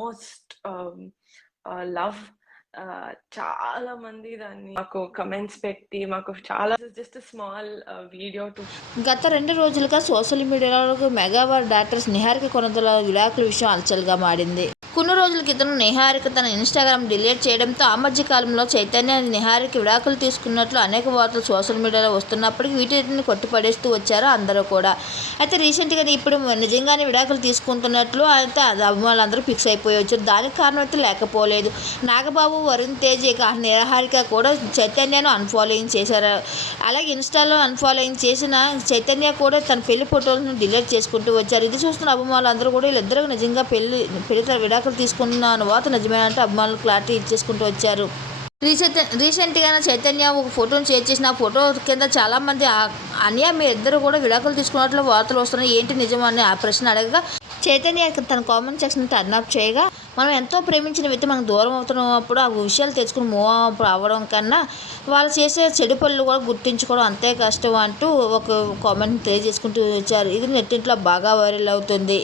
Most love చాలా మంది దాన్ని మాకు కమెంట్స్ పెట్టి మాకు చాలా జస్ట్ స్మాల్ వీడియో టు గత రెండు రోజులుగా సోషల్ మీడియాలో మెగావార్ డాక్టర్స్ నిహారిక కొనతల విడాకుల విషయం అలచలుగా మారింది. కొన్ని రోజుల క్రితం నిహారిక తన ఇన్స్టాగ్రామ్ డిలీట్ చేయడంతో ఆ మధ్య కాలంలో చైతన్య నిహారిక విడాకులు తీసుకున్నట్లు అనేక వార్తలు సోషల్ మీడియాలో వస్తున్నప్పటికీ వీటిని కొట్టిపడేస్తూ వచ్చారు అందరూ కూడా. అయితే రీసెంట్గా ఇప్పుడు నిజంగానే విడాకులు తీసుకుంటున్నట్లు అయితే అది అభిమానులందరూ ఫిక్స్ అయిపోయి వచ్చారు దానికి కారణం అయితే లేకపోలేదు. నాగబాబు వరుణ్ తేజ్ ఇక నిహారిక కూడా చైతన్యను అన్ఫాలోయింగ్ చేశారు. అలాగే ఇన్స్టాలో అన్ఫాలోయింగ్ చేసిన చైతన్య కూడా తన పెళ్ళి ఫోటోలను డిలీట్ చేసుకుంటూ వచ్చారు. ఇది చూస్తున్న అభిమానులు అందరూ కూడా వీళ్ళిద్దరూ నిజంగా పెళ్ళి పెళ్ళి విడాకులు తీసుకున్న నిజమే నిజమేనంటే అభిమానులు క్లారిటీ ఇచ్చేసుకుంటూ వచ్చారు. రీసెంట్ రీసెంట్గా చైతన్య ఒక ఫోటోను షేర్ చేసిన. ఆ ఫోటో కింద చాలామంది అన్య మీ ఇద్దరు కూడా విడాకులు తీసుకున్నట్లు వార్తలు వస్తున్నాయి. ఏంటి నిజం అని ఆ ప్రశ్న అడగగా చైతన్య తన కామెంట్ సెక్షన్ టర్న్అప్ చేయగా మనం ఎంతో ప్రేమించిన వ్యక్తి మనకు దూరం అవుతున్నప్పుడు ఆ విషయాలు తెచ్చుకుని మూవ్ అవ్వడం కన్నా వాళ్ళు చేసే చెడు పనులు కూడా గుర్తించుకోవడం అంతే కష్టం అంటూ ఒక కామెంట్ తెలియజేసుకుంటూ వచ్చారు. ఇది నెట్టింట్లో బాగా వైరల్ అవుతుంది.